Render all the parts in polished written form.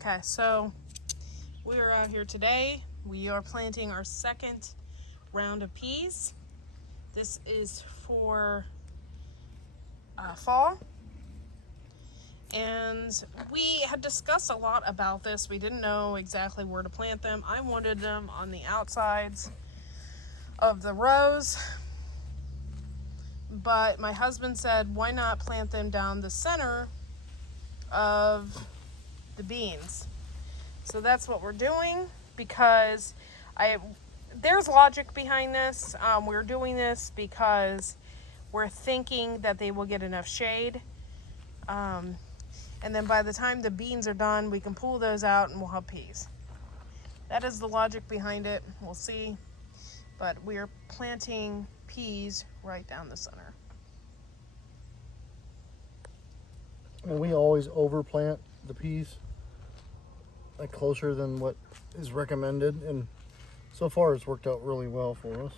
Okay, so we are out here today. We are planting our second round of peas. This is for fall. And we had discussed a lot about this. We didn't know exactly where to plant them. I wanted them on the outsides of the rows. But my husband said, why not plant them down the center of the beans? So that's what we're doing because there's logic behind this. We're doing this because we're thinking that they will get enough shade. And then by the time the beans are done, we can pull those out and we'll have peas. That is the logic behind it. We'll see. But we're planting peas right down the center. And we always overplant the peas, like closer than what is recommended, and so far it's worked out really well for us.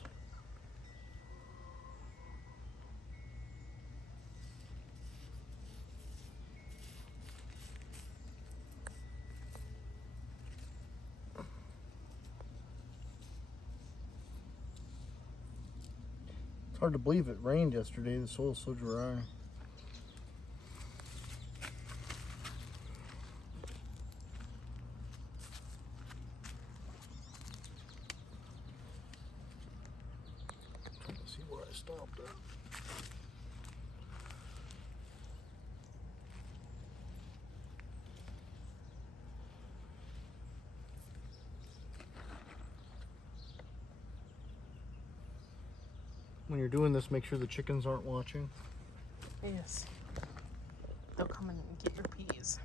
It's hard to believe it rained yesterday. The soil's so dry. Trying to see where I stopped at. When you're doing this, make sure the chickens aren't watching. Yes. They'll come and get your peas.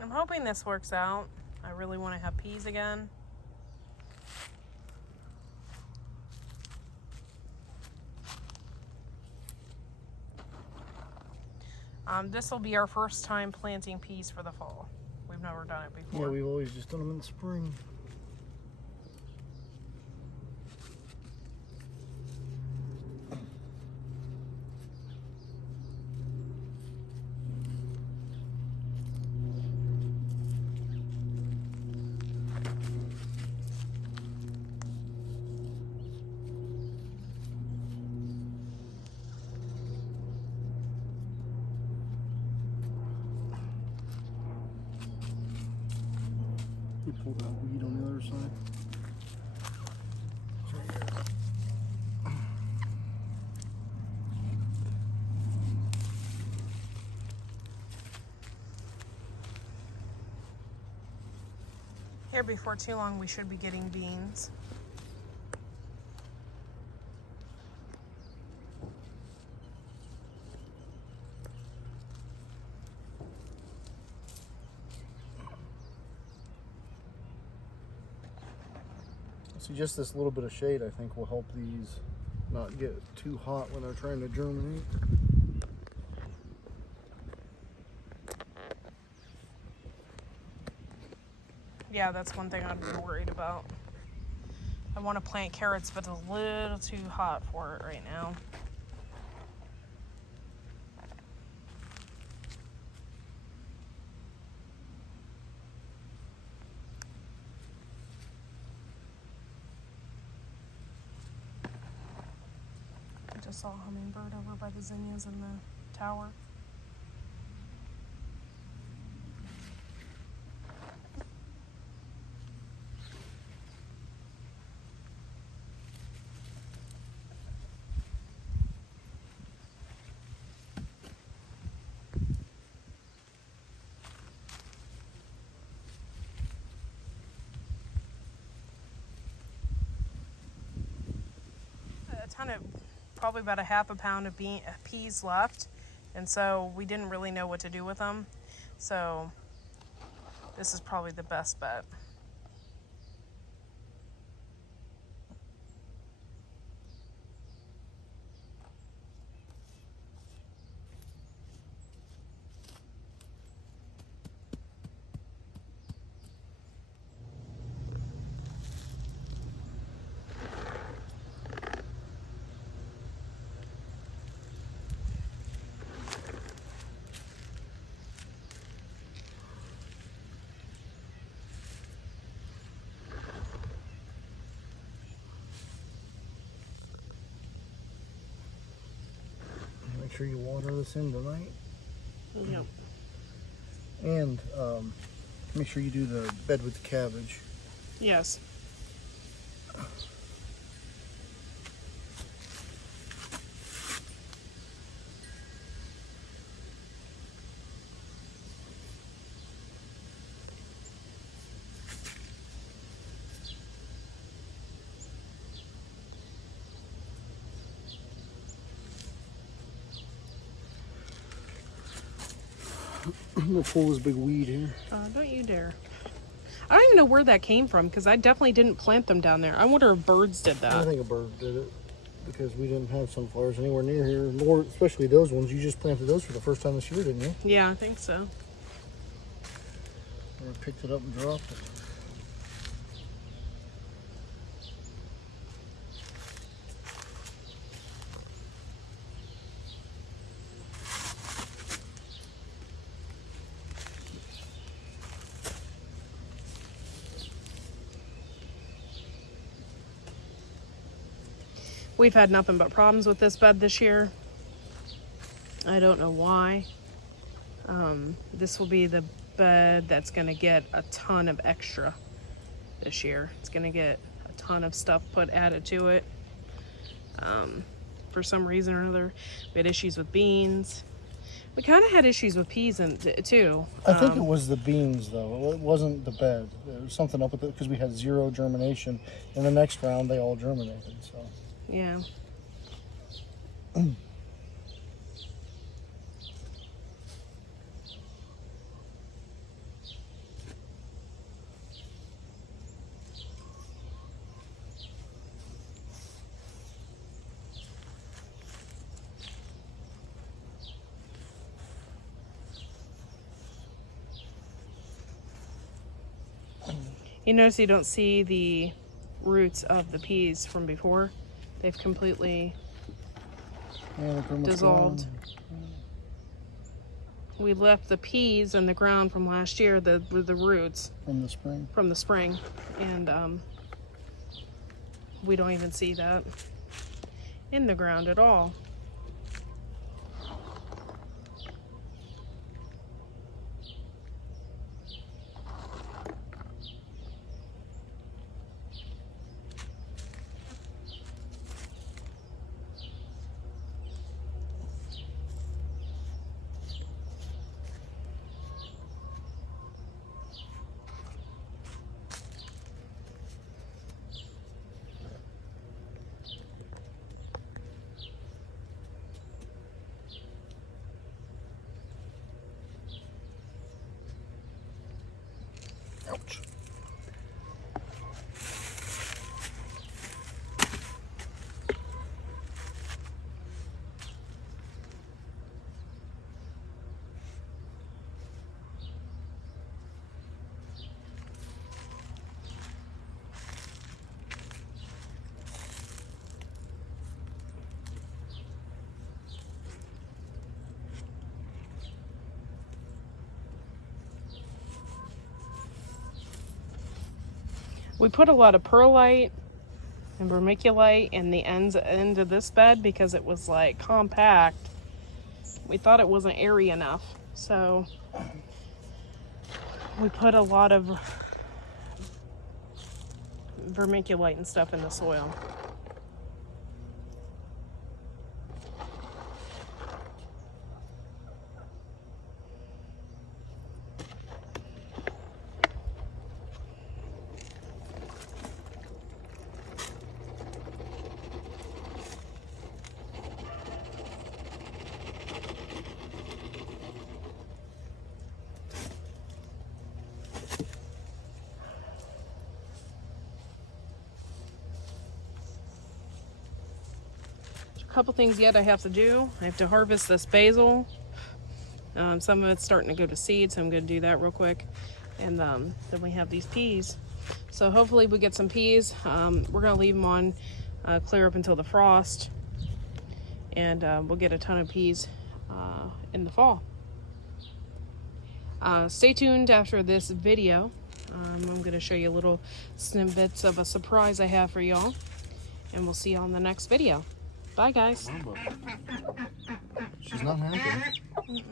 I'm hoping this works out. I really want to have peas again. This will be our first time planting peas for the fall. We've never done it before. Yeah, we've always just done them in the spring. We pulled out weed on the other side. Here before too long we should be getting beans. So just this little bit of shade, I think, will help these not get too hot when they're trying to germinate. Yeah, that's one thing I'd be worried about. I want to plant carrots, but it's a little too hot for it right now. I just saw a hummingbird over by the zinnias in the tower. ton of, probably about a half a pound of peas left. And so we didn't really know what to do with them. So this is probably the best bet. Make sure you water this in tonight. Yep. And make sure you do the bed with the cabbage. Yes. I'm gonna pull this big weed here. Don't you dare. I don't even know where that came from because I definitely didn't plant them down there. I wonder if birds did I that. think a bird did it because we didn't have sunflowers anywhere near here. Nor, especially those ones. You just planted those for the first time this year, didn't you? Yeah, I think so. Or picked it up and dropped it. We've had nothing but problems with this bed this year. I don't know why. This will be the bed that's going to get a ton of extra this year. It's going to get a ton of stuff added to it. For some reason or another, we had issues with beans. We kind of had issues with peas too. I think it was the beans, though. It wasn't the bed. There was something up with it because we had zero germination. In the next round, they all germinated. So. Yeah. You notice you don't see the roots of the peas from before. They've completely dissolved. We left the peas in the ground from last year, the roots. From the spring? From the spring. And we don't even see that in the ground at all. Ouch. We put a lot of perlite and vermiculite in the end of this bed because it was like compact. We thought it wasn't airy enough, so we put a lot of vermiculite and stuff in the soil. couple things yet I have to do. I have to harvest this basil. Some of it's starting to go to seed, so I'm going to do that real quick. And then we have these peas. So hopefully we get some peas. We're going to leave them on clear up until the frost. And we'll get a ton of peas in the fall. Stay tuned after this video. I'm going to show you little snippets of a surprise I have for y'all. And we'll see you on the next video. Bye, guys. She's not happy.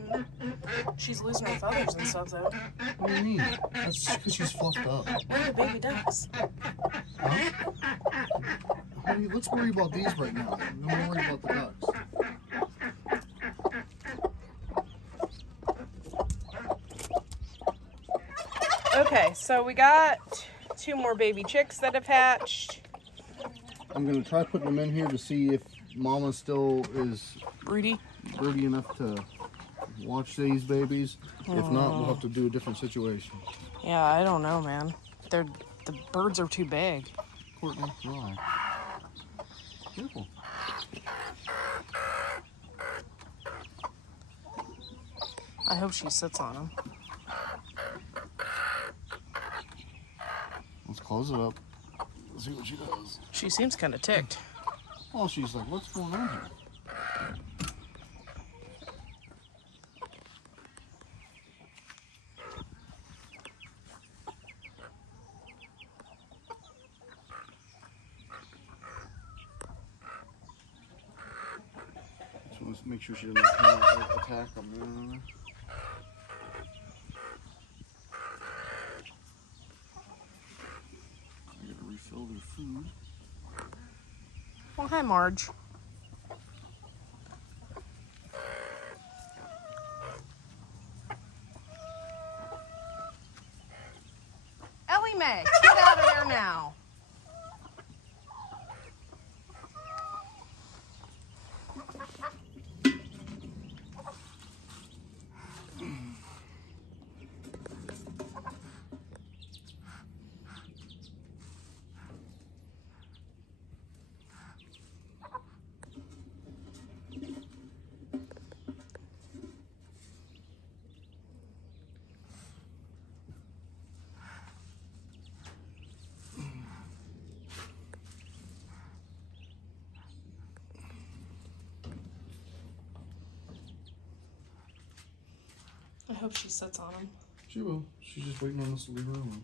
She's losing her feathers and stuff, though. What do you mean? That's because she's fluffed up. Where are the baby ducks? Huh? Honey, let's worry about these right now. Don't worry about the ducks. Okay, so we got 2 more baby chicks that have hatched. I'm going to try putting them in here to see if Mama still is Broody. broody enough to watch these babies. If not, we'll have to do a different situation. Yeah, I don't know, man. The birds are too big. Courtney, relax. Careful. I hope she sits on them. Let's close it up. Let's see what she does. She seems kind of ticked. Well, she's like, what's going on here? So let's make sure she doesn't attack them. I gotta refill their food. Well, hi, Marge. Ellie Mae, get out of there now. I hope she sits on them. She will. She's just waiting on us to leave her alone.